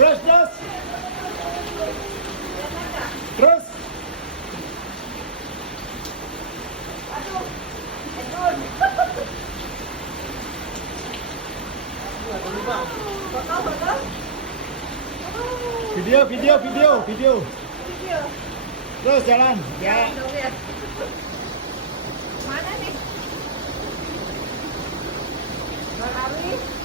Terus, terus. Terus. Aduh. Aduh. Foto. Video. Video. Terus jalan. Ya. Jalan dong ya. Mana nih? Bang Ali.